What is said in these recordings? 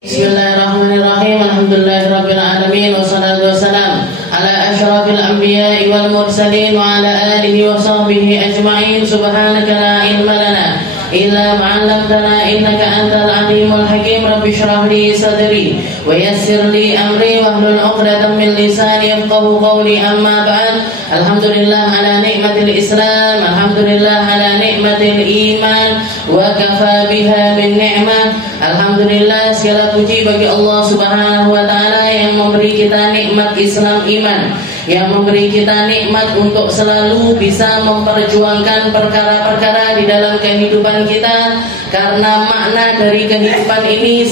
Bismillahirrahmanirrahim. Alhamdulillahirabbil alamin wassalatu wassalam ala asyrafil anbiya'i wal mursalin wa ala alihi wa sahbihi ajma'in. Subhanaka la ilma lana illa ma 'allamtana innaka antal alimul hakim. Rabbi shrah li sadri wa yassir li amri wahlul 'uqdatam min lisani yafqahu qawli. Amma ba'd. Alhamdulillah ala ni'matil Islam, alhamdulillah ala ni'matil iman wa kafa biha min ni'mah. Alhamdulillah, segala puji bagi Allah Subhanahu wa taala yang memberi kita nikmat Islam iman, yang memberi kita nikmat untuk selalu bisa memperjuangkan perkara-perkara di dalam kehidupan kita, karena makna dari kehidupan ini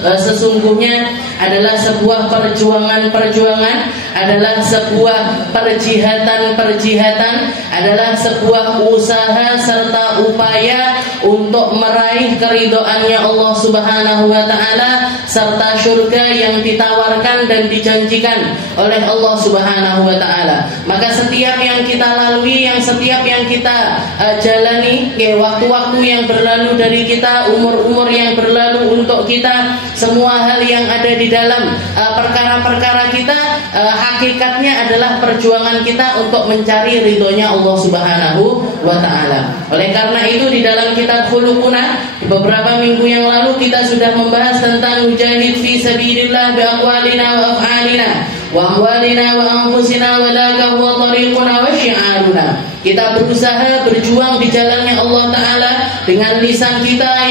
sesungguhnya adalah sebuah perjuangan-perjuangan, adalah sebuah perjihatan-perjihatan, adalah sebuah usaha serta upaya untuk meraih keridhaannya Allah Subhanahu wa taala serta surga yang ditawarkan dan dijanjikan oleh Allah Subhanahu wa taala. Maka setiap yang kita lalui, setiap yang kita jalani, waktu-waktu yang berlalu dari kita, umur-umur yang berlalu untuk kita, semua hal yang ada di dalam perkara-perkara kita, hakikatnya adalah perjuangan kita untuk mencari ridhonya Allah Subhanahu wa taala. Oleh karena itu di dalam kitab Khuluquna beberapa minggu yang lalu kita sudah membahas tentang mujahid fi sabilillah bi aqwalina wa af'alina wa amwalina wa anfusina wa laka huwa tariquna wa syi'aruna. Kita berusaha berjuang di jalannya Allah taala dengan lisan kita,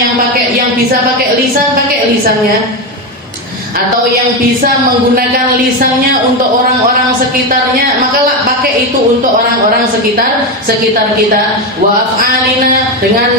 yang bisa pakai lisannya, atau yang bisa menggunakan lisannya untuk orang-orang sekitarnya, maka pakai itu untuk orang-orang sekitar kita. Wa af'alina, dengan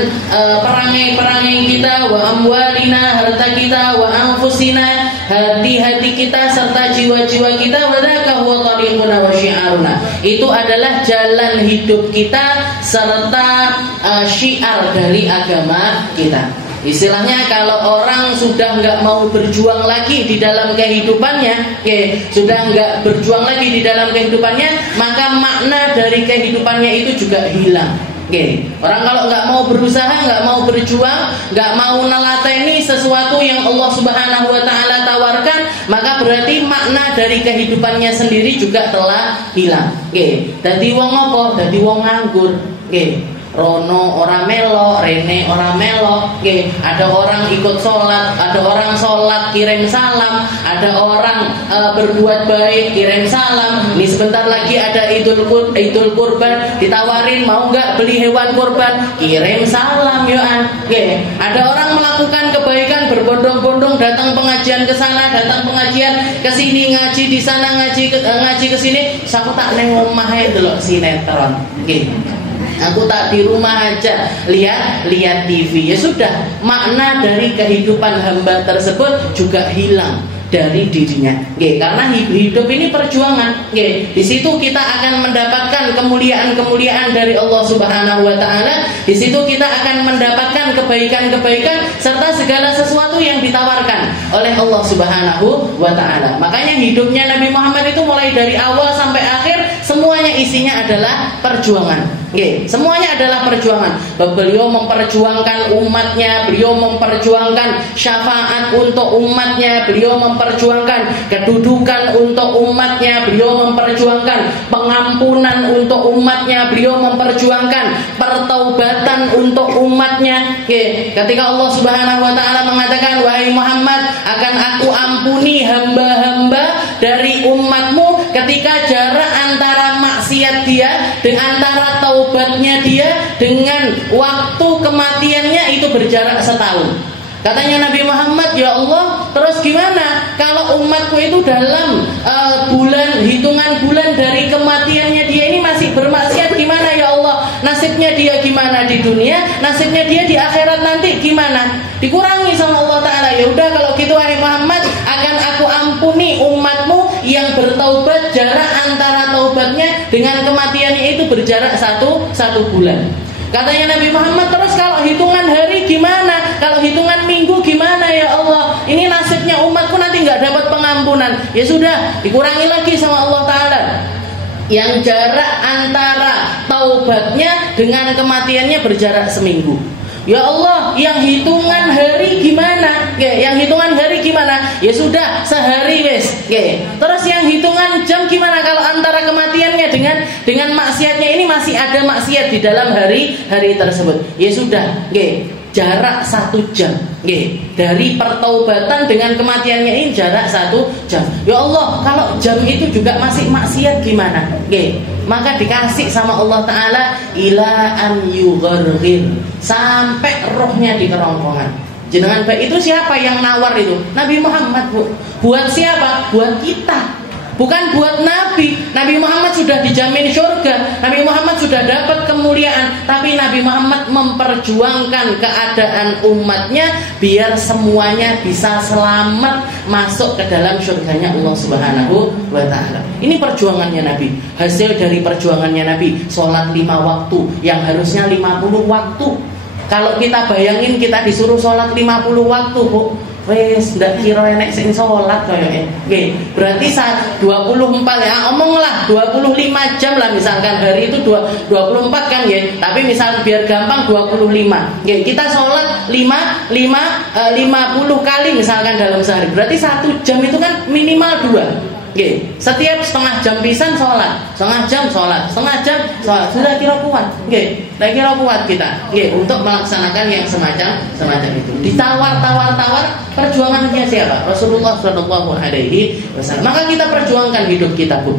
perangai-perangai kita, wa amwalina, harta kita, wa anfusina, hati-hati kita serta jiwa-jiwa kita, wa dzaka huwa tariquna wa syi'aruna. Itu adalah jalan hidup kita serta syiar dari agama kita. Istilahnya kalau orang sudah nggak mau berjuang lagi di dalam kehidupannya, sudah nggak berjuang lagi di dalam kehidupannya, maka makna dari kehidupannya itu juga hilang. Orang kalau nggak mau berusaha, nggak mau berjuang, nggak mau nelateni sesuatu yang Allah Subhanahu wa taala tawarkan, maka berarti makna dari kehidupannya sendiri juga telah hilang. Dadi wong apa? Dadi wong nganggur. Rono ora melo, rene ora melo. Ada orang ikut sholat, ada orang sholat kirim salam, ada orang berbuat baik kirim salam. Ini sebentar lagi ada Idul Kurban, ditawarin mau nggak beli hewan kurban, kirim salam yoan. Ada orang melakukan kebaikan berbondong-bondong, datang pengajian ke sana, datang pengajian ke sini, ngaji di sana, ngaji ke sini. Aku tak neng omah ae delok sinetron. Aku tak di rumah aja lihat TV. Ya sudah, makna dari kehidupan hamba tersebut juga hilang dari dirinya. Karena hidup ini perjuangan. Di situ kita akan mendapatkan kemuliaan-kemuliaan dari Allah Subhanahu wa taala. Di situ kita akan mendapatkan kebaikan-kebaikan serta segala sesuatu yang ditawarkan oleh Allah Subhanahu wa taala. Makanya hidupnya Nabi Muhammad itu mulai dari awal sampai akhir semuanya isinya adalah perjuangan. Semuanya adalah perjuangan. Beliau memperjuangkan umatnya, beliau memperjuangkan syafaat untuk umatnya, beliau memperjuangkan kedudukan untuk umatnya, beliau memperjuangkan pengampunan untuk umatnya, beliau memperjuangkan pertaubatan untuk umatnya. Ketika Allah Subhanahu wa taala mengatakan, wahai Muhammad, akan aku ampuni hamba-hamba dari umatmu ketika jarak antara maksiat dia dengan antara taubatnya dia dengan waktu kematiannya itu berjarak setahun. Katanya Nabi Muhammad, ya Allah, terus gimana kalau umatku itu dalam hitungan bulan dari kematiannya dia ini masih bermaksiat, gimana ya Allah? Nasibnya dia gimana di dunia, nasibnya dia di akhirat nanti gimana? Dikurangi sama Allah Ta'ala. Ya udah kalau gitu wahai Muhammad, akan aku ampuni umatmu yang bertaubat, jarak antara taubatnya dengan kematiannya itu berjarak satu bulan. Katanya Nabi Muhammad, terus kalau hitungan hari gimana? Kalau hitungan minggu gimana ya Allah? Ini nasibnya umatku nanti nggak dapat pengampunan. Ya sudah, dikurangi lagi sama Allah Ta'ala. Yang jarak antara taubatnya dengan kematiannya berjarak seminggu. Ya Allah, yang hitungan hari gimana? Yang hitungan Ya sudah, sehari wes. Nggih. Terus yang hitungan jam gimana kalau antara kematiannya dengan maksiatnya ini masih ada maksiat di dalam hari tersebut? Ya sudah, nggih. Jarak 1 jam, dari pertaubatan dengan kematiannya ini jarak 1 jam. Ya Allah, kalau jam itu juga masih maksiat gimana? Maka dikasih sama Allah Ta'ala ila an yugharghir, sampai rohnya di kerongkongan. Jenengan baik itu siapa yang nawar itu? Nabi Muhammad, Bu. Buat siapa? Buat kita. Bukan buat Nabi. Nabi Muhammad sudah dijamin surga, Nabi Muhammad sudah dapat kemuliaan, tapi Nabi Muhammad memperjuangkan keadaan umatnya biar semuanya bisa selamat masuk ke dalam surganya Allah Subhanahu wa Ta'ala. Ini perjuangannya Nabi. Hasil dari perjuangannya Nabi, sholat 5 waktu yang harusnya 50 waktu. Kalau kita bayangin kita disuruh sholat 50 waktu, Bu, wes ndak kira enek sing salat kayake. Nggih, berarti 24 ya, omonglah 25 jam lah misalkan hari itu 24 kan nggih. Tapi misal biar gampang 25. Nggih, kita salat 50 kali misalkan dalam sehari. Berarti 1 jam itu kan minimal 2. Nggih, setiap setengah jam pisan sholat, setengah jam sholat, setengah jam sholat. Sudah kira kuat, nggih, sudah kira kuat kita, nggih, untuk melaksanakan yang semacam itu. Ditawar-tawar, perjuangannya siapa? Rasulullah Shallallahu Alaihi Wasallam. Maka kita perjuangkan hidup kita, Bu.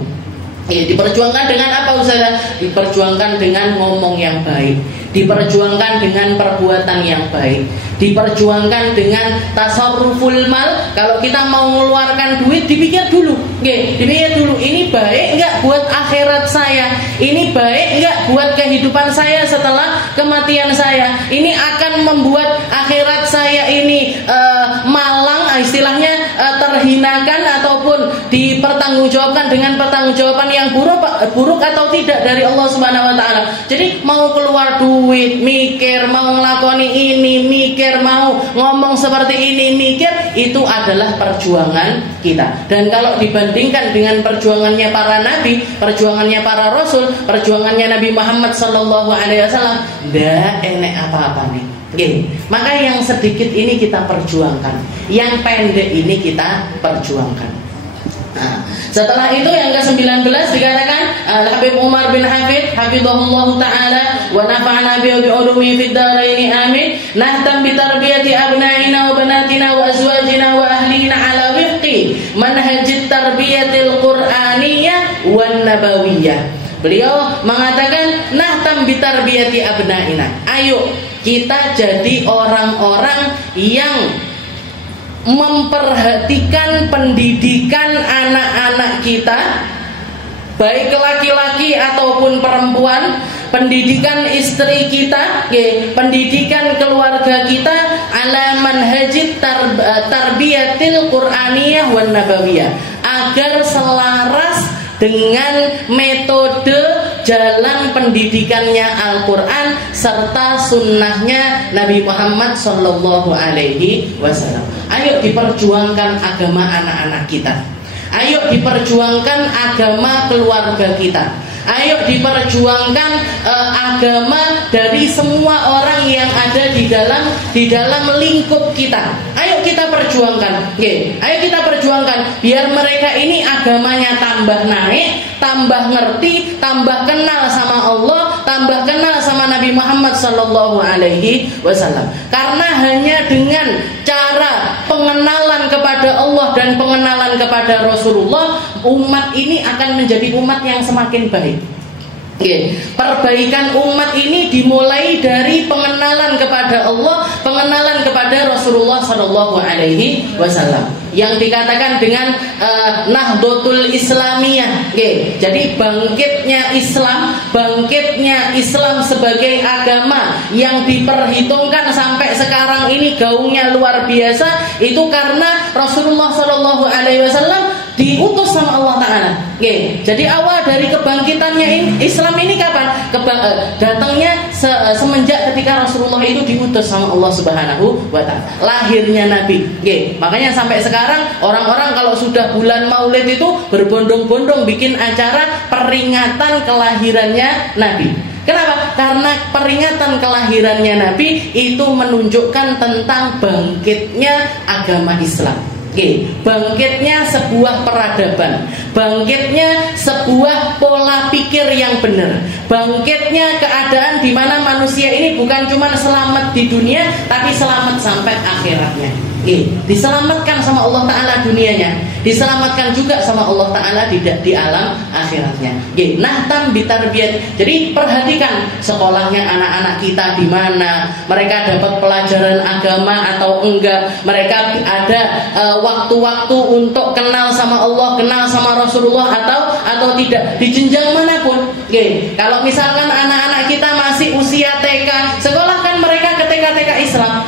Diperjuangkan dengan apa, Ustazah? Diperjuangkan dengan ngomong yang baik, diperjuangkan dengan perbuatan yang baik, diperjuangkan dengan tasarruful mal. Kalau kita mau mengeluarkan duit, dipikir dulu, dipikir dulu, ini baik enggak buat akhirat saya, ini baik enggak buat kehidupan saya setelah kematian saya, ini akan membuat akhirat saya ini malang, istilahnya terhinakan ataupun dipertanggungjawabkan dengan pertanggungjawaban yang buruk atau tidak dari Allah Subhanahu wa Ta'ala. Jadi mau keluar duit, mikir, mau ngelakoni ini, mikir, mau ngomong seperti ini, mikir, itu adalah perjuangan kita. Dan kalau dibandingkan dengan perjuangannya para nabi, perjuangannya para rasul, perjuangannya Nabi Muhammad sallallahu alaihi wasallam, ndak enek apa-apa nih. Maka yang sedikit ini kita perjuangkan, yang pendek ini kita perjuangkan. Nah, setelah itu yang ke-19 dikatakan Habib Umar bin hafizahullah ta'ala wa nafa'ana bi ulumi fid dharain amin, nahtam bi tarbiyati abna'ina wa banatina wa azwajina wa ahlina ala wifqi manhajit tarbiyatil qur'aniyah wan nabawiyyah. Beliau mengatakan nahtam bi tarbiyati abna'ina. Ayo kita jadi orang-orang yang memperhatikan pendidikan anak-anak kita, baik laki-laki ataupun perempuan, pendidikan istri kita, pendidikan keluarga kita, ala manhajit tarbiyatil qur'aniyah wan nabawiyah, agar selaras dengan metode jalan pendidikannya Al-Quran serta sunnahnya Nabi Muhammad Sallallahu Alaihi Wasallam. Ayo diperjuangkan agama anak-anak kita, ayo diperjuangkan agama keluarga kita, ayo diperjuangkan agama dari semua orang yang ada di dalam lingkup kita. Ayo kita perjuangkan, ayo kita perjuangkan biar mereka ini agamanya tambah naik, tambah ngerti, tambah kenal sama Allah, tambah kenal sama Nabi Muhammad Sallallahu Alaihi Wasallam. Karena hanya dengan cara pengenalan kepada Allah dan pengenalan kepada Rasulullah, umat ini akan menjadi umat yang semakin baik. Perbaikan umat ini dimulai dari pengenalan kepada Allah, pengenalan kepada Rasulullah Sallallahu Alaihi Wasallam, yang dikatakan dengan Nahdlatul Islamiyah. Jadi bangkitnya Islam sebagai agama yang diperhitungkan sampai sekarang ini gaungnya luar biasa, itu karena Rasulullah Sallallahu Alaihi Wasallam diutus sama Allah Ta'ala. Jadi awal dari kebangkitannya Islam ini kapan? Datangnya semenjak ketika Rasulullah itu diutus sama Allah Subhanahu wa Ta'ala, lahirnya Nabi. Makanya sampai sekarang orang-orang kalau sudah bulan Maulid itu berbondong-bondong bikin acara peringatan kelahirannya Nabi. Kenapa? Karena peringatan kelahirannya Nabi itu menunjukkan tentang bangkitnya agama Islam. Bangkitnya sebuah peradaban, bangkitnya sebuah pola pikir yang benar, bangkitnya keadaan di mana manusia ini bukan cuma selamat di dunia, tapi selamat sampai akhiratnya. Diselamatkan sama Allah Ta'ala dunianya, diselamatkan juga sama Allah Ta'ala di alam akhiratnya. Nahtam bitarbiyat. Jadi perhatikan sekolahnya anak-anak kita di mana, mereka dapat pelajaran agama atau enggak, mereka ada waktu-waktu untuk kenal sama Allah, kenal sama Rasulullah atau tidak, di jenjang manapun. Kalau misalkan anak-anak kita masih usia TK, sekolahkan mereka ke TK Islam.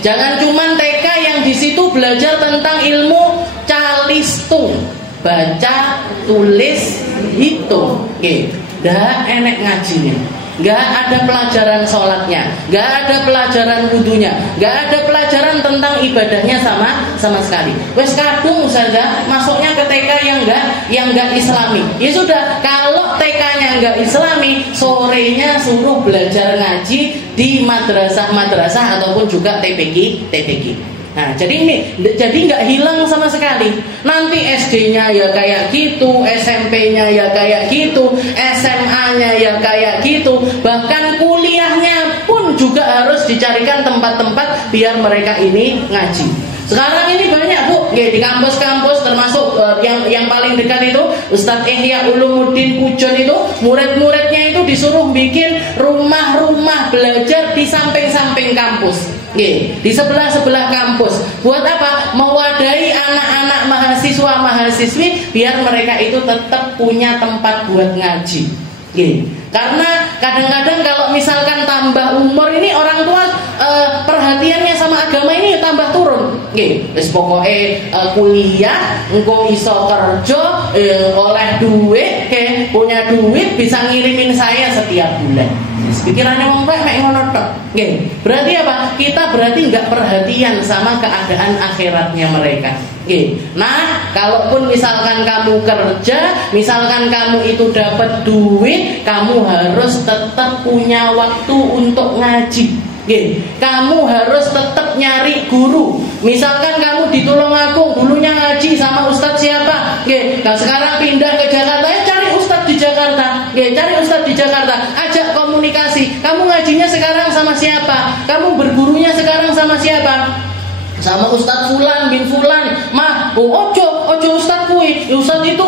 Jangan cuman TK yang di situ belajar tentang ilmu calistung, baca, tulis, hitung. Dah enek ngajinya, nggak ada pelajaran sholatnya, nggak ada pelajaran wudunya, nggak ada pelajaran tentang ibadahnya sama sekali. Wes kadung saja masuknya ke TK yang nggak Islami. Ya sudah, kalau TK-nya nggak Islami, sorenya suruh belajar ngaji di madrasah ataupun juga TPG. Nah, jadi nggak hilang sama sekali. Nanti SD-nya ya kayak gitu, SMP-nya ya kayak gitu, SMA-nya ya kayak gitu, bahkan kuliahnya pun juga harus dicarikan tempat-tempat biar mereka ini ngaji. Sekarang ini banyak Bu, di kampus-kampus termasuk yang paling dekat itu Ustadz Ihya Ulumuddin Pujon itu, murid-muridnya itu disuruh bikin rumah-rumah belajar di samping-samping kampus. Di sebelah-sebelah kampus. Buat apa? Mewadahi anak-anak mahasiswa-mahasiswi biar mereka itu tetap punya tempat buat ngaji. Karena kadang-kadang kalau misalkan tambah umur ini orang tua perhatiannya sama agama ini tambah turun. Wis pokoke kuliah, engko iso kerja, oleh duit, punya duit bisa ngirimin saya setiap bulan. Pikirannya wong tua mek ngono tok. Berarti apa? Kita berarti enggak perhatian sama keadaan akhiratnya mereka. Nah, kalaupun misalkan kamu kerja, misalkan kamu itu dapat duit, kamu harus tetap punya waktu untuk ngaji. Kamu harus tetap nyari guru. Misalkan kamu di Tulungagung dulunya ngaji sama ustadz siapa? Nah sekarang pindah ke Jakarta, cari ustadz di Jakarta. Cari ustadz di Jakarta, ajak komunikasi. Kamu ngajinya sekarang sama siapa? Kamu bergurunya sekarang sama siapa? Sama Ustadz Fulan bin Fulan. Ojo Ustadz kui, Ustadz itu.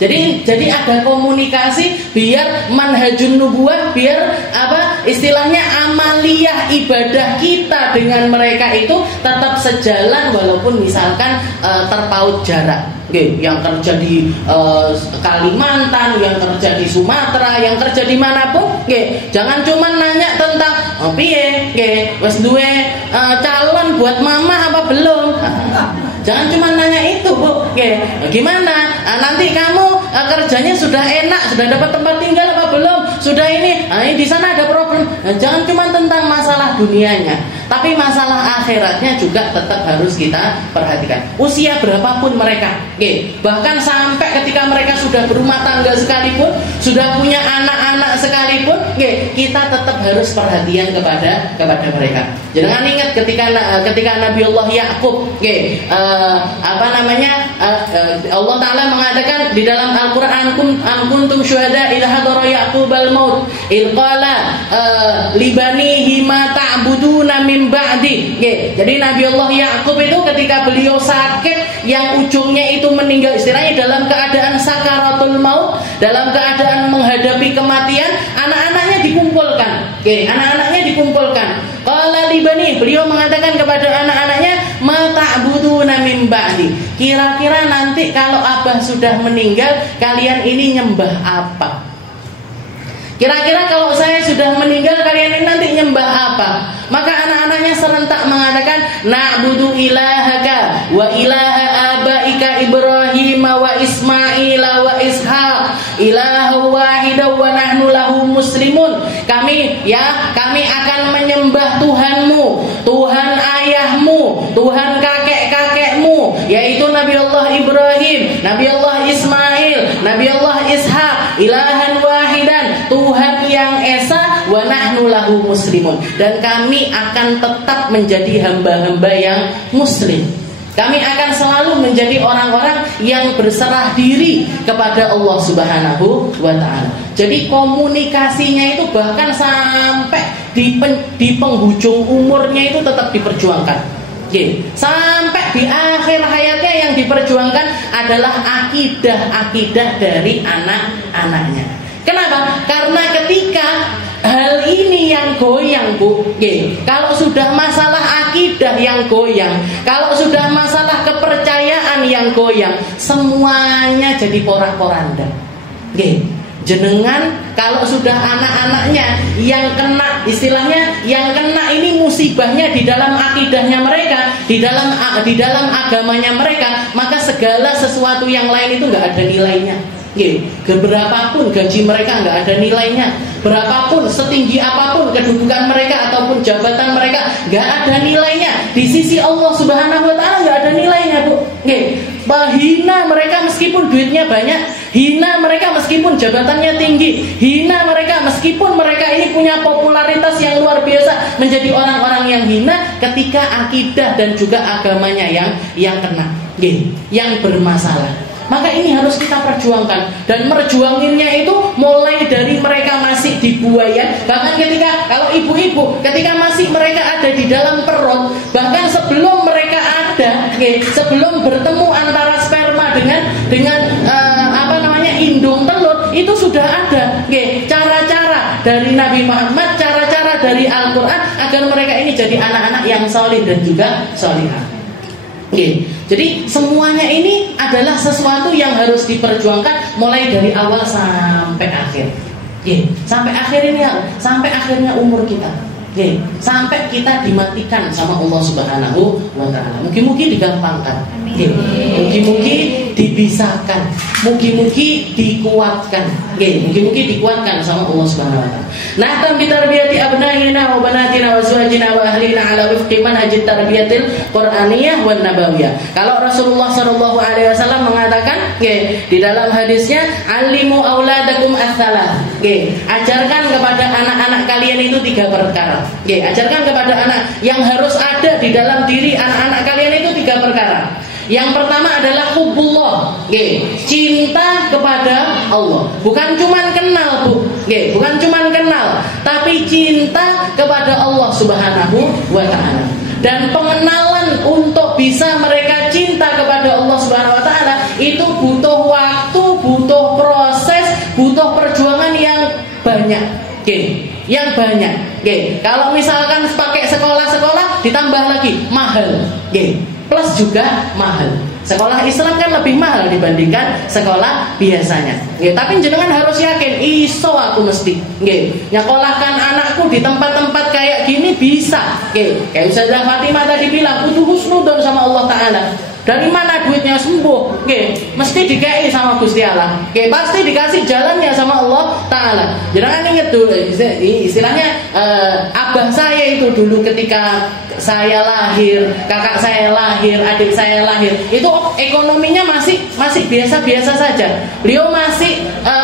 Jadi ada komunikasi biar manhajun nubuwah, biar apa istilahnya amaliyah ibadah kita dengan mereka itu tetap sejalan walaupun misalkan terpaut jarak. Yang kerja di Kalimantan, yang kerja di Sumatera, yang kerja di manapun, jangan cuma nanya tentang piye, wes duwe calon buat mama apa belum. Jangan cuma nanya itu Bu, gimana? Nanti kamu kerjanya sudah enak, sudah dapat tempat tinggal apa belum? Sudah ini di sana ada problem. Jangan cuma tentang masalah dunianya, tapi masalah akhiratnya juga tetap harus kita perhatikan. Usia berapapun mereka, bahkan sampai ketika mereka sudah berumah tangga sekalipun, sudah punya anak-anak sekalipun, kita tetap harus perhatian kepada mereka. Jangan ingat ketika Nabiullah Yakub, Allah Ta'ala mengatakan di dalam Al-Quran, kuntum syuhada idza hadara Yaqubal maut idz qala libanihi ma ta'buduna min ba'di. Jadi Nabiullah Yakub itu ketika beliau sakit yang ujungnya itu meninggal, istilahnya dalam keadaan sakaratul maut, dalam keadaan menghadapi kematian, anak-anaknya dikumpulkan. Qala libani, beliau mengatakan kepada anak-anaknya, ma ta'buduna min ba'di. Kira-kira nanti kalau abah sudah meninggal, kalian ini nyembah apa? Kira-kira kalau saya sudah meninggal, kalian ini nanti nyembah apa? Maka anak-anaknya serentak mengatakan, na'budu ilahaka wa ilaha abaika Ibrahim wa Ismail wa Ishaq ilahu wahidaw wa nahnu lahu muslimun. Kami akan menyembah Tuhanmu, Tuhan ayahmu, Tuhan kakek-kakekmu, yaitu Nabi Allah Ibrahim, Nabi Allah Ismail, Nabi Allah Ishaq, ilahan wahidan, Tuhan yang esa, wa nahnu lahu muslimun, dan kami akan tetap menjadi hamba-hamba yang muslim. Kami akan selalu menjadi orang-orang yang berserah diri kepada Allah Subhanahu wa ta'ala. Jadi komunikasinya itu bahkan sampai di penghujung umurnya itu tetap diperjuangkan. Sampai di akhir hayatnya yang diperjuangkan adalah akidah dari anak-anaknya. Kenapa? Karena ketika hal ini yang goyang, Bu. Kalau sudah masalah akidah yang goyang, kalau sudah masalah kepercayaan yang goyang, semuanya jadi porak-poranda. Jenengan kalau sudah anak-anaknya yang kena, istilahnya yang kena ini musibahnya di dalam akidahnya mereka, di dalam agamanya mereka, maka segala sesuatu yang lain itu nggak ada nilainya. Berapapun gaji mereka nggak ada nilainya, berapapun setinggi apapun kedudukan mereka ataupun jabatan mereka nggak ada nilainya di sisi Allah Subhanahu wa ta'ala, nggak ada nilainya, Bu. Hina mereka meskipun duitnya banyak, hina mereka meskipun jabatannya tinggi, hina mereka meskipun mereka ini punya popularitas yang luar biasa, menjadi orang-orang yang hina ketika akidah dan juga agamanya yang kena, yang bermasalah. Maka ini harus kita perjuangkan, dan merjuanginnya itu mulai dari mereka masih di buayan. Bahkan ketika kalau ibu-ibu ketika masih mereka ada di dalam perut, bahkan sebelum mereka ada, sebelum bertemu antara sperma dengan indung telur, itu sudah ada cara-cara dari Nabi Muhammad, cara-cara dari Al-Quran agar mereka ini jadi anak-anak yang soleh dan juga solihah. Jadi semuanya ini adalah sesuatu yang harus diperjuangkan mulai dari awal sampai akhir. Sampai akhir ini, sampai akhirnya umur kita. Sampai kita dimatikan sama Allah Subhanahu wa ta'ala. Mugi-mugi digampangkan, mugi-mugi dibisahkan, mugi-mugi dikuatkan, mugi-mugi dikuatkan sama Allah Subhanahu wa ta'ala. Nahtam bi tarbiyati abnaina wa banatina wa azwajina wa ahlina ala wifqi manhajit tarbiyatil Qur'aniyah wan nabawiyah. Kalau Rasulullah sallallahu alaihi wasallam mengatakan di dalam hadisnya, alimu auladakum ats-tsalah. Ajarkan kepada anak-anak kalian itu 3 perkara. Ajarkan kepada anak yang harus ada di dalam diri anak-anak kalian itu 3 perkara. Yang pertama adalah hubbullah, cinta kepada Allah. Bukan cuman kenal, Bu. Bukan cuman kenal, tapi cinta kepada Allah Subhanahu wa ta'ala. Dan pengenalan untuk bisa mereka cinta kepada Allah Subhanahu wa ta'ala itu butuh waktu, butuh proses, butuh perjuangan yang banyak. Yang banyak. Kalau misalkan pakai sekolah-sekolah ditambah lagi mahal. Plus juga mahal. Sekolah Islam kan lebih mahal dibandingkan sekolah biasanya. Tapi jenengan harus yakin, iso aku mesti nyekolahkan anakku di tempat-tempat kayak gini bisa. Kayak Ustazah Fatimah tadi bilang, kudu husnudon sama Allah Ta'ala. Dari mana duitnya sembuh? Mesti dikasih sama Gusti Allah. Pasti dikasih jalannya sama Allah Ta'ala. Jangan ingat dulu, istilahnya abah saya itu dulu ketika saya lahir, kakak saya lahir, adik saya lahir, itu ekonominya masih biasa-biasa saja. Beliau masih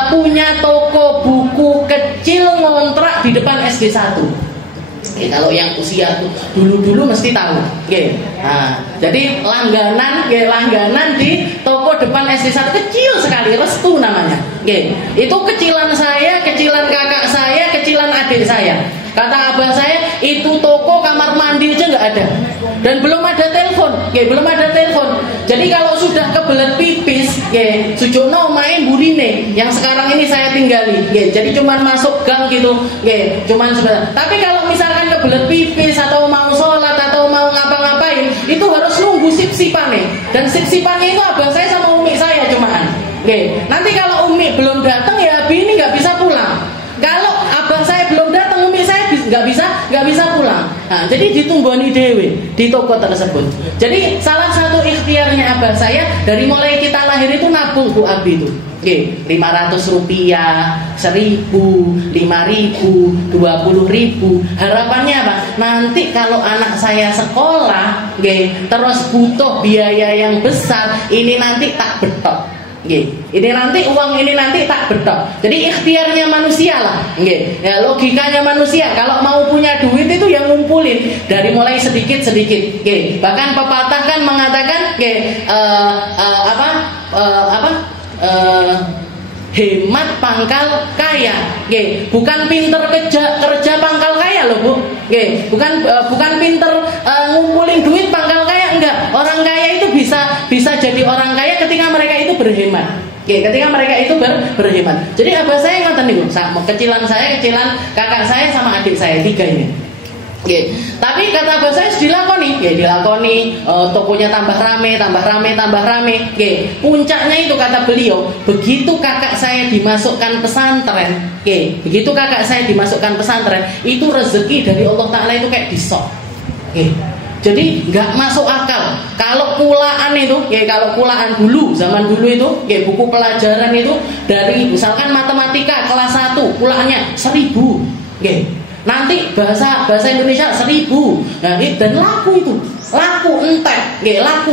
punya toko buku kecil ngontrak di depan SD 1. Kalau yang usia dulu mesti tahu. Jadi langganan di toko depan SD 1 kecil sekali, Restu namanya. Itu kecilan saya, kecilan kakak saya, kecilan adik saya. Kata abah saya, itu toko kamar mandi aja nggak ada, dan belum ada telepon, belum ada telepon. Jadi kalau sudah kebelet pipis, Sujono main burine, yang sekarang ini saya tinggali, jadi cuman masuk gang gitu, cuman sebentar. Tapi kalau misalkan kebelet pipis atau mau sholat atau mau ngapa-ngapain, itu harus nunggu sip-sipannya, dan sip-sipannya itu abah saya sama umi saya cuman. Nanti kalau umi belum datang, ya abi ini nggak bisa pulang. Kalau abah saya belum datang, umi saya nggak bisa pulang. Nah, jadi ditunggoni dewe di toko tersebut. Jadi salah satu ikhtiarnya abah saya dari mulai kita lahir itu nabung, Bu Abi itu. 500 rupiah, 1000, 5000, 20.000. Harapannya apa? Nanti kalau anak saya sekolah, terus butuh biaya yang besar, ini nanti tak betok. Ini nanti uang ini nanti tak betok. Jadi ikhtiarnya manusia lah. Ya, logikanya manusia. Kalau mau punya duit itu yang ngumpulin dari mulai sedikit-sedikit. Bahkan pepatah kan mengatakan hemat pangkal kaya, bukan pinter kerja pangkal kaya loh Bu, bukan pinter ngumpulin duit pangkal kaya, enggak. Orang kaya itu bisa jadi orang kaya ketika mereka itu berhemat. Ketika mereka itu berhemat. Jadi abah saya ngoten niku, kecilan kakak saya sama adik saya 3 ini. Tapi kata abah saya dilakoni, tokonya tambah rame. Puncaknya itu kata beliau, begitu kakak saya dimasukkan pesantren, itu rezeki dari Allah Taala itu kayak disok. Jadi nggak masuk akal. Kalau kulaan itu, kalau kulaan dulu, zaman dulu itu, buku pelajaran itu dari misalkan matematika kelas 1 kulaannya 1000, nanti bahasa Indonesia 1000, dan laku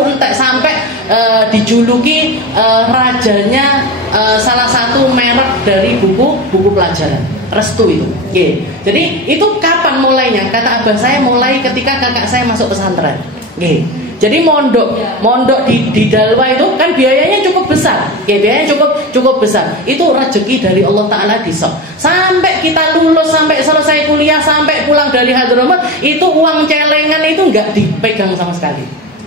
entek sampai dijuluki rajanya salah satu merek dari buku pelajaran Restu itu. Jadi itu kapan mulainya? Kata abah saya mulai ketika kakak saya masuk pesantren. Jadi mondok di Dalwa itu kan biayanya cukup besar. Biayanya cukup besar. Itu rezeki dari Allah Taala disok. Sampai kita lulus, sampai selesai kuliah, sampai pulang dari Hadramaut, itu uang celengan itu nggak dipegang sama sekali.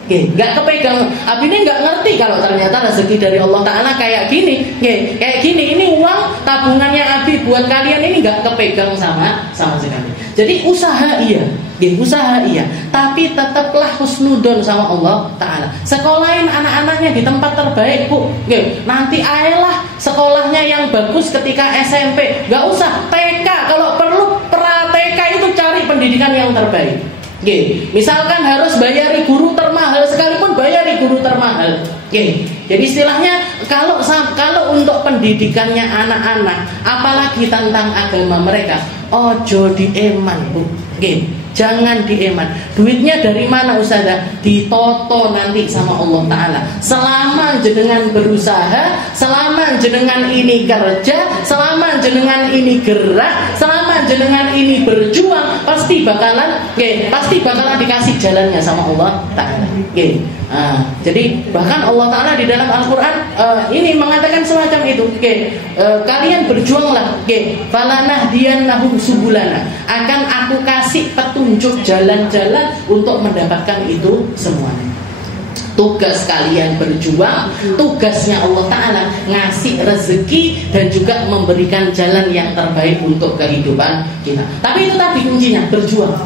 Nggak kepegang. Abi ini nggak ngerti kalau ternyata rezeki dari Allah Taala kayak gini. Kayak gini. Ini uang tabungannya Abi buat kalian ini nggak kepegang sama sekali. Jadi usaha iya, tapi tetaplah husnudon sama Allah Ta'ala. Sekolahin anak-anaknya di tempat terbaik Bu. Nanti ayolah sekolahnya yang bagus ketika SMP. Gak usah TK, kalau perlu pra-TK itu cari pendidikan yang terbaik. Misalkan harus bayari guru termahal, sekalipun bayari guru termahal. Jadi istilahnya kalau untuk pendidikannya anak-anak, apalagi tentang agama mereka, ojo dieman Bu. Jangan dieman. Duitnya dari mana Ustazah? Ditoto nanti sama Allah Ta'ala. Selama jenengan berusaha, selama jenengan ini kerja, selama jenengan ini gerak, selama jenengan ini berjuang, pasti bakalan dikasih jalannya sama Allah Ta'ala. Jadi bahkan Allah Ta'ala di dalam Al-Quran ini mengatakan semacam itu. Kalian berjuanglah, falanahdiyannahum subulana, akan aku kasih petunjuk jalan-jalan untuk mendapatkan itu semuanya. Tugas kalian berjuang, tugasnya Allah Ta'ala ngasih rezeki dan juga memberikan jalan yang terbaik untuk kehidupan kita. Tapi itu tadi kuncinya, berjuang,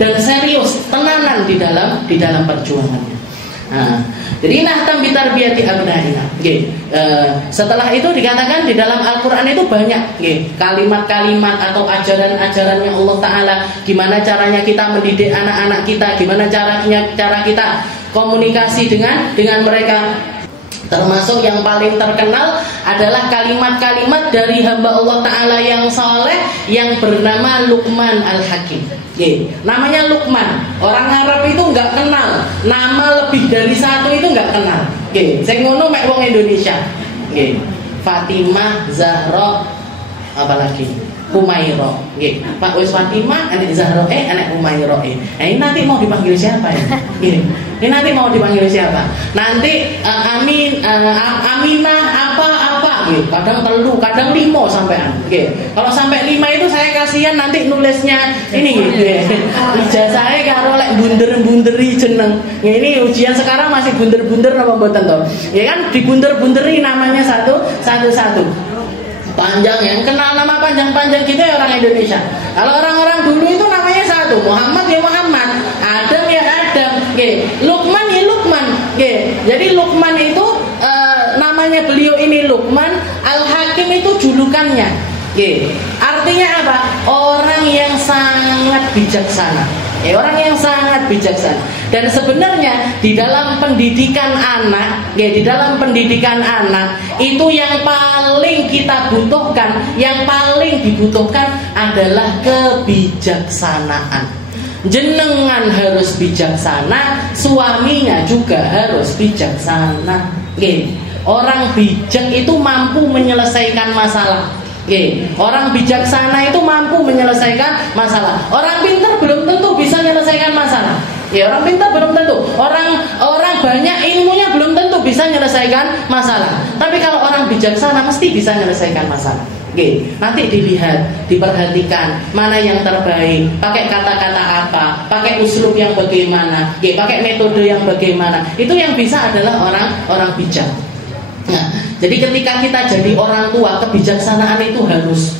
dan serius, tenanan di dalam perjuangannya. Jadi nahtam bitarbiyati abnaina. Setelah itu dikatakan di dalam Al-Quran itu banyak kalimat-kalimat atau ajaran-ajarannya Allah Ta'ala. Gimana caranya kita mendidik anak-anak kita, gimana cara kita komunikasi dengan mereka. Termasuk yang paling terkenal adalah kalimat-kalimat dari hamba Allah Ta'ala yang saleh yang bernama Luqman Al-Hakim. Namanya Luqman. Orang Arab itu nggak kenal nama lebih dari 1 itu nggak kenal. Sing ngono mek wong Indonesia. Fatimah, Zahra, apalagi Humairah. Pak wis Fatimah, anak Zahra, anak Humairah. Ini nanti mau dipanggil siapa ya? Ini nanti mau dipanggil siapa? Nanti Aminah apa? Kadang 3, kadang 5 sampean. Kalau sampai 5 itu saya kasihan nanti nulisnya ini ijazahnya karo lek bunder-bunderi jeneng. Ini ujian sekarang masih bunder-bunder apa mboten to? Ya kan dibunder-bunderi namanya satu. Panjang, yang kenal nama panjang-panjang kita ya orang Indonesia. Kalau orang-orang dulu itu namanya 1, Muhammad ya Muhammad, Adam ya Adam, Luqman ya Luqman. Jadi Luqman itu namanya beliau ini Luqman Al-Hakim itu julukannya. Artinya apa? Orang yang sangat bijaksana. Orang yang sangat bijaksana. Dan sebenarnya di dalam pendidikan anak, itu yang paling kita butuhkan, yang paling dibutuhkan adalah kebijaksanaan. Jenengan harus bijaksana, suaminya juga harus bijaksana. Orang bijak itu mampu menyelesaikan masalah. Orang bijaksana itu mampu menyelesaikan masalah. Orang pintar belum tentu bisa menyelesaikan masalah. Orang pintar belum tentu. Orang menyelesaikan masalah. Tapi kalau orang bijaksana mesti bisa menyelesaikan masalah. Oke, nanti dilihat, diperhatikan mana yang terbaik, pakai kata-kata apa, pakai uslub yang bagaimana, pakai metode yang bagaimana. Itu yang bisa adalah orang bijak. Nah, jadi ketika kita jadi orang tua, kebijaksanaan itu harus.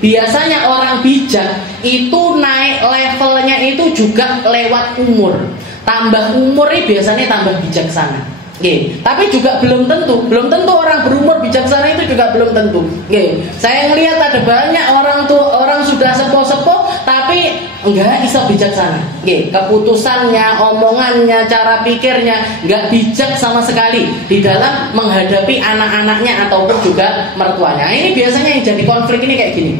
Biasanya orang bijak itu naik levelnya itu juga lewat umur. Tambah umur ini biasanya tambah bijaksana. Tapi juga belum tentu orang berumur bijaksana itu juga belum tentu. Saya ngelihat ada banyak orang sudah sepuh-sepuh tapi enggak bisa bijaksana. Keputusannya, omongannya, cara pikirnya enggak bijak sama sekali di dalam menghadapi anak-anaknya ataupun juga mertuanya. Ini biasanya yang jadi konflik ini kayak gini.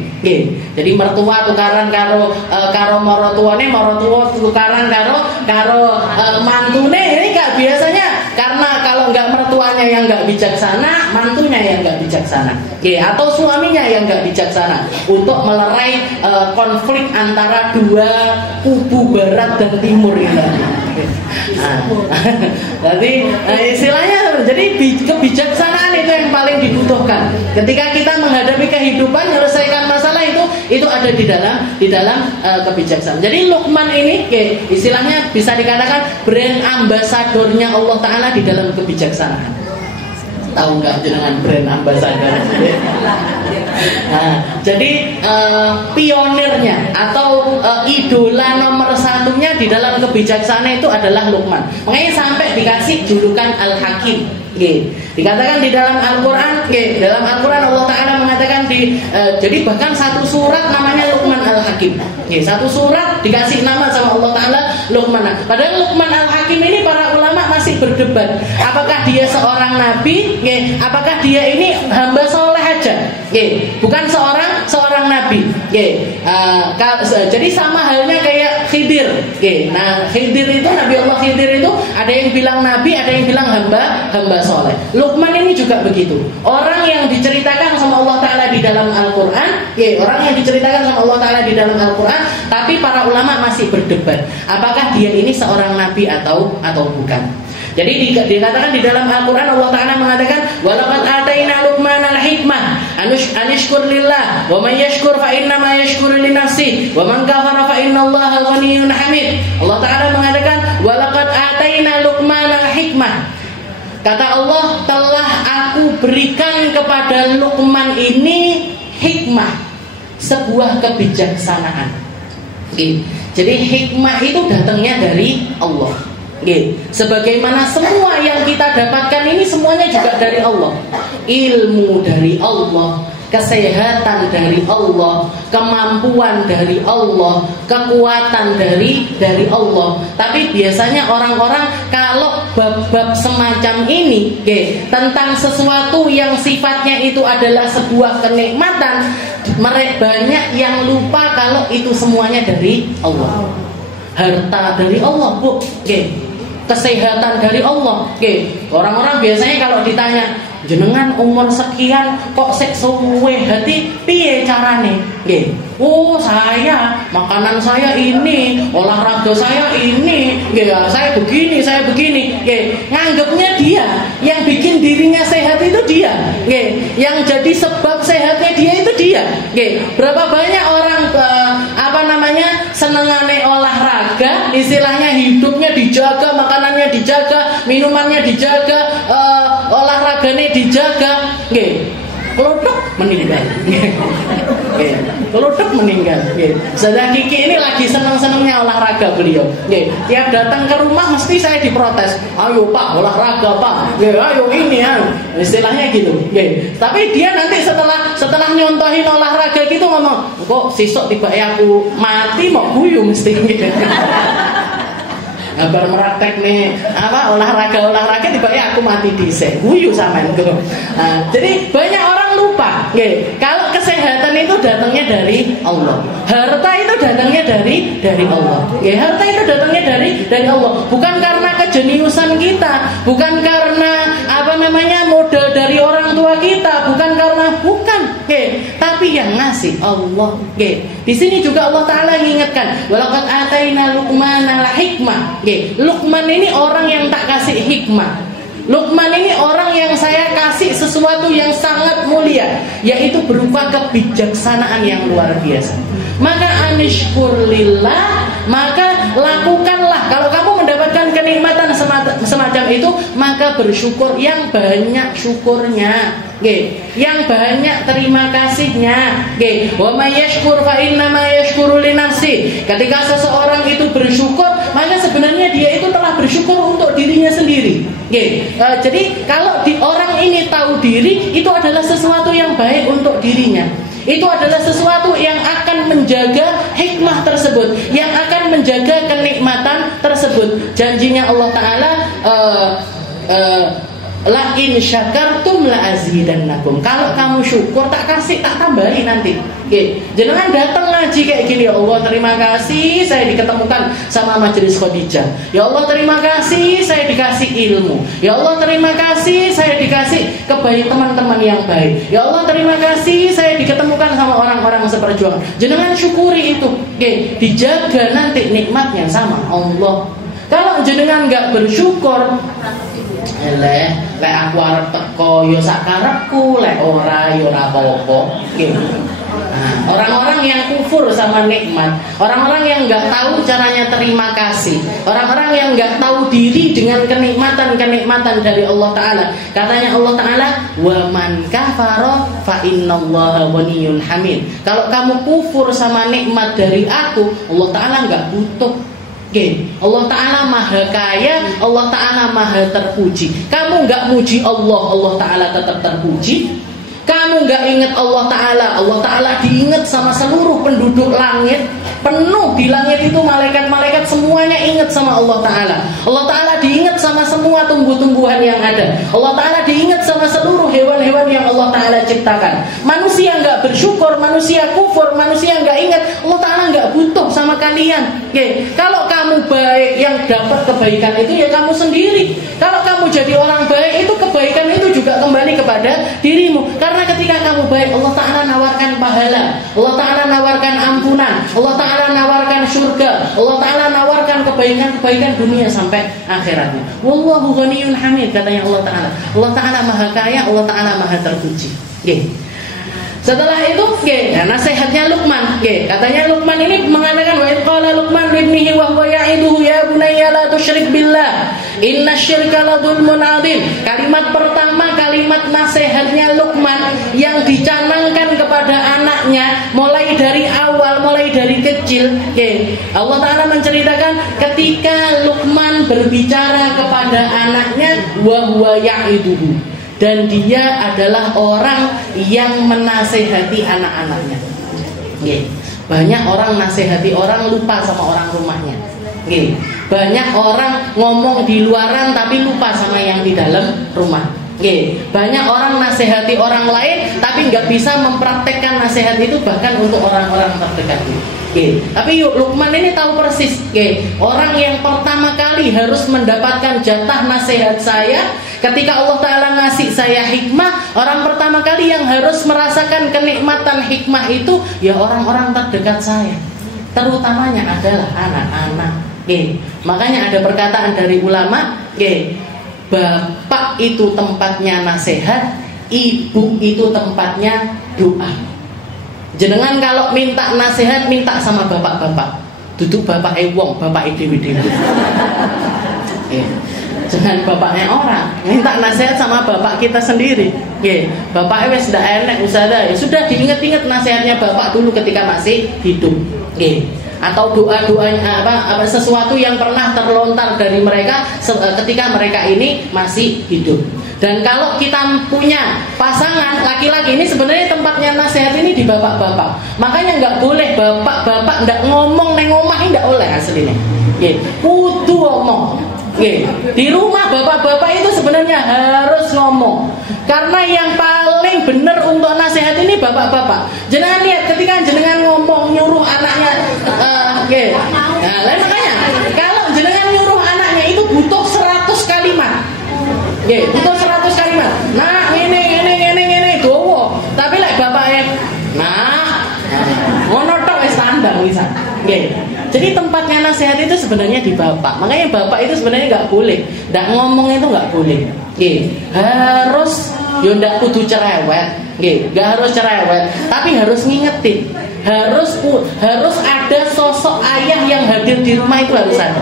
Jadi mertua tukaran karo maratuane, martua tukaran karo mantune. Ini enggak biasanya karena kalau nggak mertuanya yang nggak bijaksana, mantunya yang nggak bijaksana, atau suaminya yang nggak bijaksana untuk melerai konflik antara dua kubu barat dan timur ini. Jadi istilahnya, jadi kebijaksanaan itu yang paling dibutuhkan. Ketika kita menghadapi kehidupan, menyelesaikan masalah itu ada di dalam kebijaksanaan. Jadi Luqman ini, istilahnya bisa dikatakan brand ambasadornya Allah Ta'ala di dalam kebijaksanaan. Tahu nggak dengan brand ambasador? Nah, jadi pionirnya atau idola nomor satunya di dalam kebijaksanaan itu adalah Luqman. Makanya sampai dikasih julukan Al-Hakim. Dikatakan di dalam Al-Quran, dalam Al-Quran Allah Ta'ala mengatakan jadi bahkan satu surat namanya Luqman Al-Hakim. Satu surat dikasih nama sama Allah Ta'ala Luqman. Padahal Luqman Al-Hakim ini para ulama masih berdebat, apakah dia seorang nabi, apakah dia ini hamba soleh aja, bukan seorang nabi. Jadi sama halnya kayak Khidir. Nah, Khidir itu, Nabi Allah Khidir itu ada yang bilang nabi, ada yang bilang hamba soleh. Luqman ini juga begitu. Orang yang diceritakan sama Allah Ta'ala di dalam Al-Quran, orang yang diceritakan sama Allah Ta'ala di dalam Al-Quran, tapi para ulama masih berdebat, apakah dia ini seorang nabi atau bukan. Jadi dikatakan di dalam Al-Quran Allah Ta'ala mengatakan walaqad ataina Luqman al-hikmah anishkur lillah wa man yashkur fa innama yashkuru li nafsi wa man kafara fa innallaha ghaniyyun hamid. Allah Ta'ala mengatakan walaqad ataina Luqman al-hikmah. Kata Allah, telah aku berikan kepada Luqman ini hikmah, sebuah kebijaksanaan. Jadi hikmah itu datangnya dari Allah. Sebagaimana semua yang kita dapatkan ini semuanya juga dari Allah. Ilmu dari Allah, kesehatan dari Allah, kemampuan dari Allah, kekuatan dari Allah. Tapi biasanya orang-orang kalau bab-bab semacam ini, tentang sesuatu yang sifatnya itu adalah sebuah kenikmatan, mereka banyak yang lupa kalau itu semuanya dari Allah. Harta dari Allah, Bu. Kesehatan dari Allah. Orang-orang biasanya kalau ditanya, jenengan umur sekian kok sek suwe hati piye carane? Oh, saya makanan saya ini, olahraga saya ini, saya begini. Nganggapnya dia yang bikin dirinya sehat itu dia. Yang jadi sebab sehatnya dia itu dia. Berapa banyak orang senengane olahraga, istilahnya hidupnya dijaga, makanannya dijaga, minumannya dijaga, olahraganya dijaga, keluduk meninggal. Keluduk meninggal. Saudara Kiki ini lagi senang-senangnya olahraga beliau. Tiap datang ke rumah mesti saya diprotes. Ayo Pak, olahraga Pak. Ayo ini ya. Istilahnya gitu. Tapi dia nanti setelah nyontohin olahraga gitu ngomong, kok sisok tiba aku mati mau guyu mesti. Kabar meraktek nih olahraga tiba aku mati dhisik guyu sampean kok. Jadi banyak orang lupa kalau kesehatan itu datangnya dari Allah, harta itu datangnya dari Allah. Harta itu datangnya dari Allah, bukan karena kejeniusan kita, bukan karena modal dari orang tua kita, bukan, tapi yang ngasih Allah. Di sini juga Allah Ta'ala mengingatkan walaqad ataina Luqman al-hikmah. Luqman ini orang yang tak kasih hikmah. Luqman ini orang yang saya kasih sesuatu yang sangat mulia, yaitu berupa kebijaksanaan yang luar biasa. Maka anishkur lillah, maka lakukanlah. Kalau kamu mendapatkan kenikmatan semacam itu, maka bersyukur yang banyak syukurnya, yang banyak terima kasihnya. Wa may yashkur fa innama yashkuru li nafsi. Ketika seseorang itu bersyukur, maka sebenarnya dia itu telah bersyukur untuk dirinya sendiri. Jadi kalau orang ini tahu diri, itu adalah sesuatu yang baik untuk dirinya. Itu adalah sesuatu yang akan menjaga hikmah tersebut, yang akan menjaga kenikmatan tersebut. Janjinya Allah Ta'ala, la in syakartum la azidannakum. Kalau kamu syukur, tak kasih, tak tambahin nanti. Jangan datang ngaji kayak gini, ya Allah terima kasih saya diketemukan sama Majelis Khadijah. Ya Allah terima kasih saya dikasih ilmu. Ya Allah terima kasih saya dikasih kebaik teman-teman yang baik. Ya Allah terima kasih saya diketemukan sama orang-orang seperjuangan. Jangan syukuri itu. Dijaga nanti nikmatnya sama Allah. Kalau jenengan nggak bersyukur, lek aku arep teko yo sak karepku, lek ora yo ora apa-apa. Orang-orang yang kufur sama nikmat, orang-orang yang nggak tahu caranya terima kasih, orang-orang yang nggak tahu diri dengan kenikmatan dari Allah Ta'ala. Katanya Allah Ta'ala, wa man kafara fa innallaha ghaniyyun hamid. Kalau kamu kufur sama nikmat dari aku, Allah Ta'ala nggak butuh. Allah Ta'ala maha kaya, Allah Ta'ala maha terpuji. Kamu nggak muji Allah, Allah Ta'ala tetap terpuji. Kamu nggak ingat Allah Ta'ala diingat sama seluruh penduduk langit. Penuh di langit itu malaikat-malaikat semuanya ingat sama Allah Ta'ala. Allah Ta'ala diingat sama semua tumbuh-tumbuhan yang ada. Allah Ta'ala diingat sama seluruh hewan-hewan yang Allah Ta'ala ciptakan. Manusia nggak bersyukur, manusia kufur, manusia nggak ingat, Allah Ta'ala nggak butuh sama kalian. Kalau kamu baik, yang dapat kebaikan itu ya kamu sendiri. Kalau kamu jadi orang baik, itu kebaikan itu juga kembali kepada dirimu. Karena ketika kamu baik, Allah Ta'ala nawarkan pahala, Allah Ta'ala nawarkan ampunan, Allah Ta'ala nawarkan surga, Allah Ta'ala nawarkan kebaikan-kebaikan dunia sampai akhiratnya. Wallahu ghaniyyun hamid, katanya Allah Ta'ala. Allah Ta'ala maha kaya, Allah Ta'ala maha terpuji. Setelah itu, nasihatnya Luqman. Katanya Luqman ini mengatakan, wa qala Luqman libnihi wa huwa ya'iduhu ya bunayya la tusyrik billah innasyirka la dzulmun 'adzim. Kalimat pertama, kalimat nasihatnya Luqman yang dicanangkan kepada anaknya mulai dari awal, mulai dari kecil. Allah Ta'ala menceritakan ketika Luqman berbicara kepada anaknya, wa huwa ya'iduhu, dan dia adalah orang yang menasehati anak-anaknya. Banyak orang nasehati orang, lupa sama orang rumahnya. Banyak orang ngomong di luaran tapi lupa sama yang di dalam rumah. Banyak orang nasehati orang lain tapi nggak bisa mempraktekkan nasihat itu bahkan untuk orang-orang terdekat. Tapi Luqman ini tahu persis, orang yang pertama kali harus mendapatkan jatah nasihat saya, ketika Allah Ta'ala ngasih saya hikmah, orang pertama kali yang harus merasakan kenikmatan hikmah itu ya orang-orang terdekat saya, terutamanya adalah anak-anak. Makanya ada perkataan dari ulama, bapak itu tempatnya nasihat, ibu itu tempatnya doa. Jenengan kalau minta nasihat, minta sama bapak-bapak. Duduk bapak wong, bapak dewi-dewi. Jangan bapaknya orang. Minta nasihat sama bapak kita sendiri. Bapak wis ndak enek usada. Sudah diingat-ingat nasihatnya bapak dulu ketika masih hidup. Atau doa-doanya apa sesuatu yang pernah terlontar dari mereka ketika mereka ini masih hidup. Dan kalau kita punya pasangan laki-laki, ini sebenarnya tempatnya nasihat ini di bapak-bapak. Makanya nggak boleh bapak-bapak nggak ngomong neng omah, nggak oleh aslinya. Kudu ngomong. Di rumah bapak-bapak itu sebenarnya harus ngomong. Karena yang paling benar untuk nasihat ini bapak-bapak. Jangan lihat ketika jenengan ngomong nyuruh anaknya, nah, makanya kalau jenengan nyuruh anaknya itu butuh 100 kalimat. Butuh 100 kalimat. Nah, ini dowo. Tapi lek bapaknya, ngono tok wis tandang wisan. Jadi tempatnya nasihat itu sebenarnya di bapak. Makanya bapak itu sebenarnya nggak boleh, nggak ngomong itu nggak boleh. harus yo ndak kudu cerewet, nggak harus cerewet, tapi harus ngingetin, harus ada sosok ayah yang hadir di rumah itu harus ada,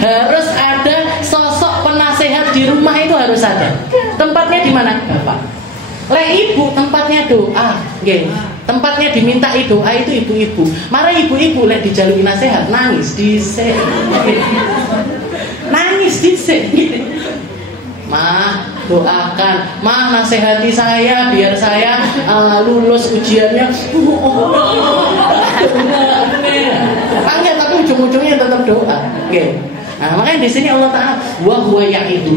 harus ada sosok penasehat di rumah itu harus ada. Tempatnya di mana? Bapak. Ibu tempatnya doa, tempatnya diminta doa itu ibu-ibu. Marah ibu-ibu dijalui nasihat nangis dhisik. Nangis dhisik. Mah, doakan, mah nasihati saya biar saya lulus ujiannya. Panggil tapi ujung-ujungnya tetap doa. Nah, makanya di sini Allah Taala wa huwa ya'idu.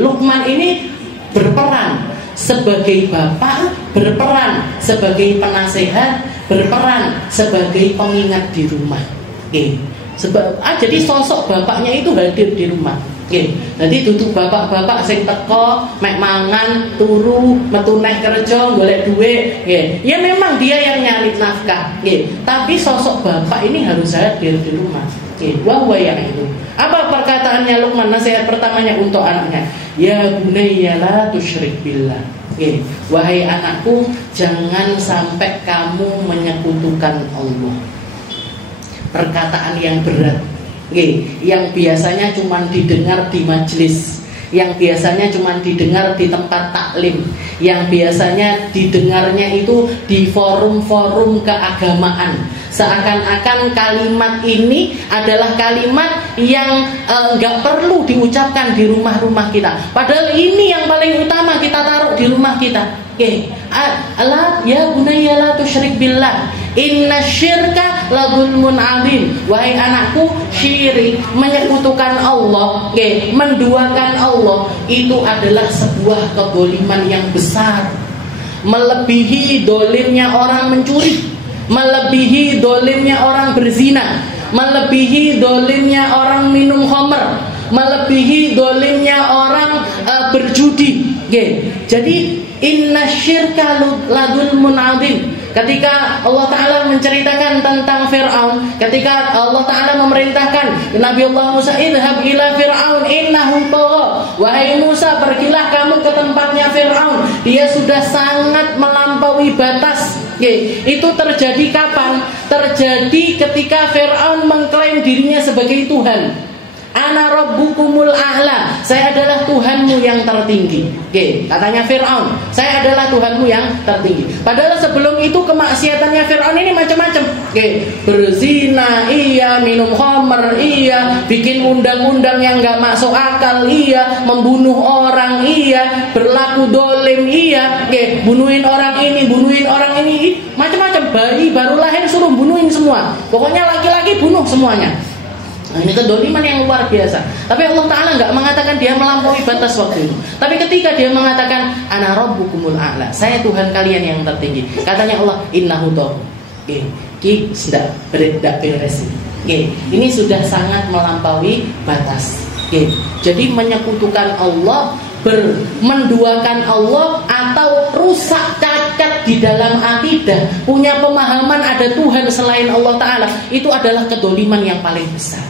Luqman ini berperan sebagai bapak, berperan sebagai penasehat, berperan sebagai pengingat di rumah. Jadi sosok bapaknya itu hadir di rumah. Jadi tutup bapak-bapak sing teko mek mangan turu metu neh kerja golek duit. Ya memang dia yang nyari nafkah. Tapi sosok bapak ini harus hadir di rumah. Wa huwa ya'idu. Apa perkataannya Luqman, nasihat pertamanya untuk anaknya? Ya bunayya la tusyrik billah. Wahai anakku, jangan sampai kamu menyekutukan Allah. Perkataan yang berat, yang biasanya cuma didengar di majelis, yang biasanya cuma didengar di tempat taklim, yang biasanya didengarnya itu di forum-forum keagamaan. Seakan-akan kalimat ini adalah kalimat yang nggak perlu diucapkan di rumah-rumah kita. Padahal ini yang paling utama kita taruh di rumah kita. Allah ya bunayya la tusyrik billah. Inna syirka la dzulmun adzim. Wahai anakku, syirik, menyekutukan Allah, menduakan Allah itu adalah sebuah kedzaliman yang besar. Melebihi dolimnya orang mencuri, melebihi dolimnya orang berzina, melebihi dolimnya orang minum khamr, melebihi dolimnya orang berjudi. Jadi inna syirka la dzulmun adzim. Ketika Allah Ta'ala menceritakan tentang Fir'aun, ketika Allah Ta'ala memerintahkan Nabi Allah Musa, idhab ila Fir'aun innahu tagha. Wahai Musa, pergilah kamu ke tempatnya Fir'aun, dia sudah sangat melampaui batas. Itu terjadi kapan? Terjadi ketika Fir'aun mengklaim dirinya sebagai Tuhan. Ana rabbukumul a'la, saya adalah Tuhanmu yang tertinggi. Katanya Fir'aun, saya adalah Tuhanmu yang tertinggi. Padahal sebelum itu kemaksiatannya Fir'aun ini macam-macam. Berzina, iya, minum khamr, iya, bikin undang-undang yang gak masuk akal, iya, membunuh orang, iya, berlaku dolim, iya, bunuhin orang ini, macam-macam. Bayi baru lahir suruh bunuhin semua. Pokoknya laki-laki bunuh semuanya. Nah, ini kedoliman yang luar biasa. Tapi Allah Ta'ala nggak mengatakan dia melampaui batas waktu itu. Tapi ketika dia mengatakan ana rabbukumul a'la, saya Tuhan kalian yang tertinggi, katanya Allah innahu tagha. Ki sudah beres. Ini sudah sangat melampaui batas. Jadi menyekutukan Allah, menduakan Allah, atau rusak cacat di dalam akidah, punya pemahaman ada Tuhan selain Allah Ta'ala, itu adalah kedoliman yang paling besar.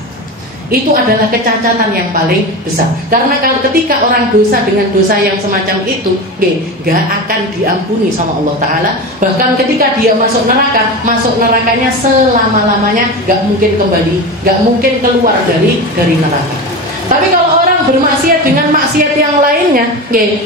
Itu adalah kecacatan yang paling besar. Karena kalau ketika orang dosa dengan dosa yang semacam itu, gak akan diampuni sama Allah Ta'ala. Bahkan ketika dia masuk nerakanya selama-lamanya gak mungkin kembali, gak mungkin keluar dari neraka. Tapi kalau orang bermaksiat dengan maksiat yang lainnya,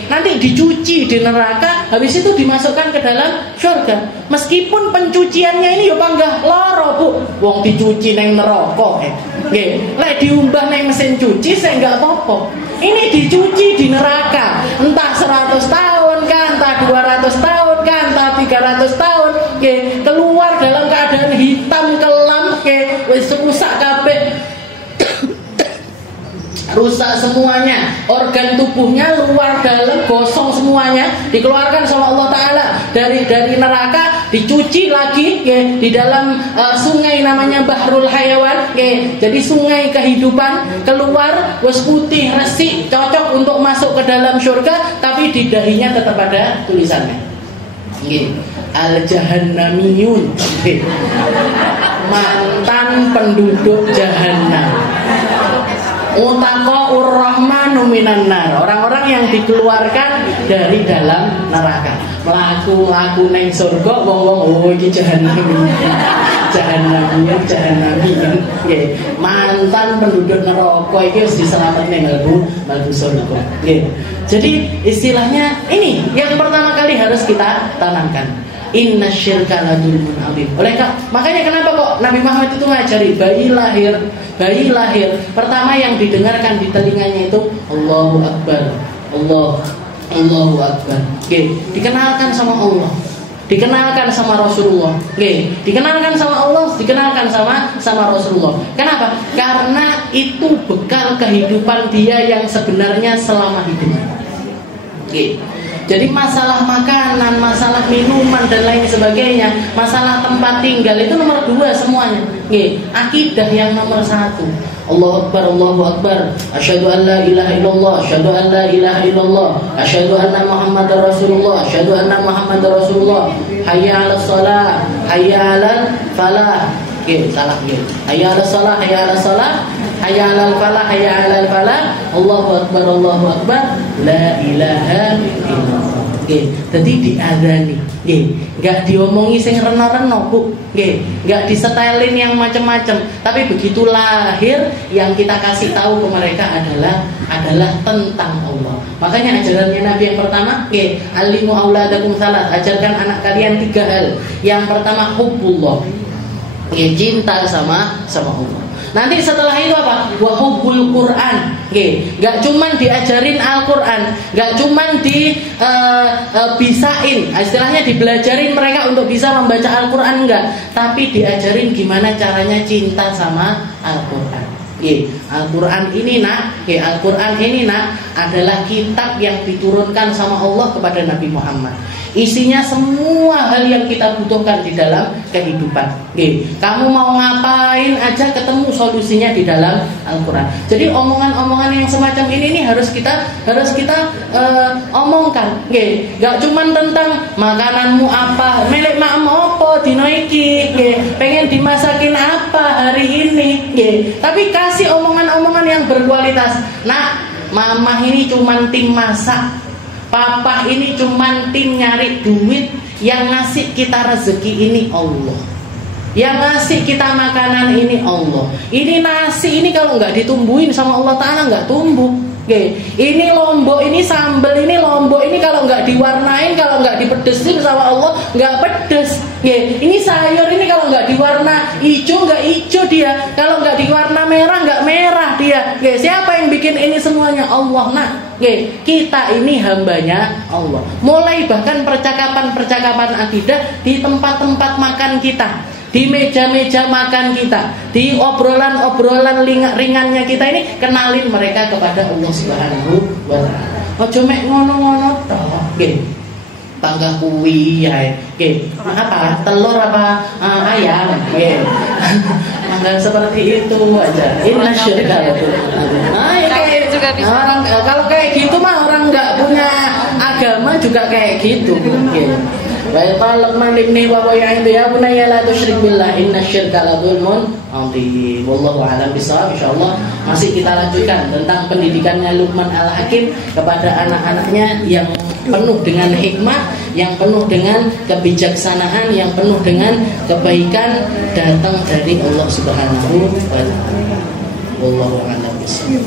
nanti dicuci di neraka, habis itu dimasukkan ke dalam surga. Meskipun pencuciannya ini yo panggah loro, Bu. Wong dicuci neng neraka, lek diumbah neng mesin cuci saya enggak apa-apa. Ini dicuci di neraka, entah 100 tahun kan, entah 200 tahun kan, entah 300 tahun, keluar dalam keadaan hitam kelam, wis rusak kabeh. Rusak semuanya, organ tubuhnya luar dalam gosong semuanya, dikeluarkan sama Allah Ta'ala dari neraka, dicuci lagi di dalam sungai namanya Bahrul Hayawan, jadi sungai kehidupan, keluar wes putih resik, cocok untuk masuk ke dalam surga, tapi di dahinya tetap ada tulisannya Al-Jahannamiyun, mantan penduduk Jahannam. Utaqa'ur Rahmanu ukhriju minan nar, orang-orang yang dikeluarkan dari dalam neraka. Melaku neng surga, wong-wong oh iki jahanam. Jahanam kan. Nggih, mantan penduduk neraka iki wis diselametne mlebu surga. Nggih. Jadi istilahnya ini yang pertama kali harus kita tanamkan. Inna syirka la dzulmun adzim. Makanya kenapa kok Nabi Muhammad itu ngajari bayi lahir pertama yang didengarkan di telinganya itu Allahu Akbar. Allahu Akbar. Oke, dikenalkan sama Allah. Dikenalkan sama Rasulullah. Oke, dikenalkan sama Allah, dikenalkan sama Rasulullah. Kenapa? Karena itu bekal kehidupan dia yang sebenarnya selama hidup. Oke. Jadi masalah makanan, masalah minuman dan lain sebagainya, masalah tempat tinggal itu nomor 2 semuanya. Nggih, akidah yang nomor 1. Allahu Akbar, Allahu Akbar. Asyhadu an la ilaha illallah, asyhadu an la ilaha illallah, asyhadu anna Muhammadar Rasulullah, asyhadu anna Muhammadar Rasulullah. Hayya 'alas shalah, hayya 'alal falah. Nggih, salah nggih. Hayya 'alas shalah, hayya 'alas shalah, hayya 'alal falah, hayya 'alal falah. Allahu Akbar, Allahu Akbar. La ilaha illallah. Nggih, dadi diadzani. Nggih, enggak diomongi sing reno-reno, Bu. Nggih, enggak disetelin yang macam-macam. Tapi begitu lahir yang kita kasih tahu ke mereka adalah tentang Allah. Makanya ajarannya Nabi yang pertama, nggih, alimu auladakum salat, ajarkan anak kalian 3 hal. Yang pertama hubbullah. Nggih, cinta sama Allah. Nanti setelah itu apa? Wa hubbul Quran. Nggih, enggak cuman diajarin Al-Qur'an, enggak cuman bisain, istilahnya dibelajarin mereka untuk bisa membaca Al-Qur'an enggak, tapi diajarin gimana caranya cinta sama Al-Qur'an. Nggih, Al-Qur'an ini nak adalah kitab yang diturunkan sama Allah kepada Nabi Muhammad. Isinya semua hal yang kita butuhkan di dalam kehidupan. Nggih, kamu mau ngapain aja ketemu solusinya di dalam Al-Qur'an. Jadi omongan-omongan yang semacam ini harus kita omongkan. Nggih, enggak cuman tentang makananmu apa, milik makmu apa dino iki, nggih, pengen dimasakin apa hari ini, nggih. Tapi kasih omongan-omongan yang berkualitas. Nah, mama ini cuman tim masak. Papa ini cuman tim nyari duit. Yang ngasih kita rezeki ini Allah. Yang ngasih kita makanan ini Allah. Ini nasi ini kalau nggak ditumbuhin sama Allah Ta'ala nggak tumbuh. Oke, ini lombok, ini sambal, ini lombok, ini kalau nggak diwarnain, kalau nggak dipedesin sama Allah nggak pedes. Oke, ini sayur ini kalau nggak diwarna hijau nggak hijau dia, kalau nggak diwarna merah nggak merah dia. Oke, siapa yang bikin ini semuanya? Allah. Nah, oke, kita ini hambanya Allah. Mulai bahkan percakapan akidah di tempat-tempat makan kita, di meja-meja makan kita, di obrolan-obrolan ringannya kita ini, kenalin mereka kepada Allah Subhanahu wa Ta'ala. Ojo mek ngono-ngono tok. Nggih. Panggah kuwi ya. Nggih. Apa? Telur apa ayam? Nggih. Panggah seperti itu aja. Inna syirka. Kayak juga bisa. Orang kalau kayak gitu mah orang enggak punya agama juga kayak gitu. Nggih. Baik, Luqman ibni wa ya bunayya la tusyrik billah innasyirka la dzulmun adzim. Wallahu a'lam bishawab. Insyaallah masih kita lanjutkan tentang pendidikannya Luqman Al-Hakim kepada anak-anaknya yang penuh dengan hikmah, yang penuh dengan kebijaksanaan, yang penuh dengan kebaikan datang dari Allah Subhanahu wa taala. Wallahu a'lam bishawab.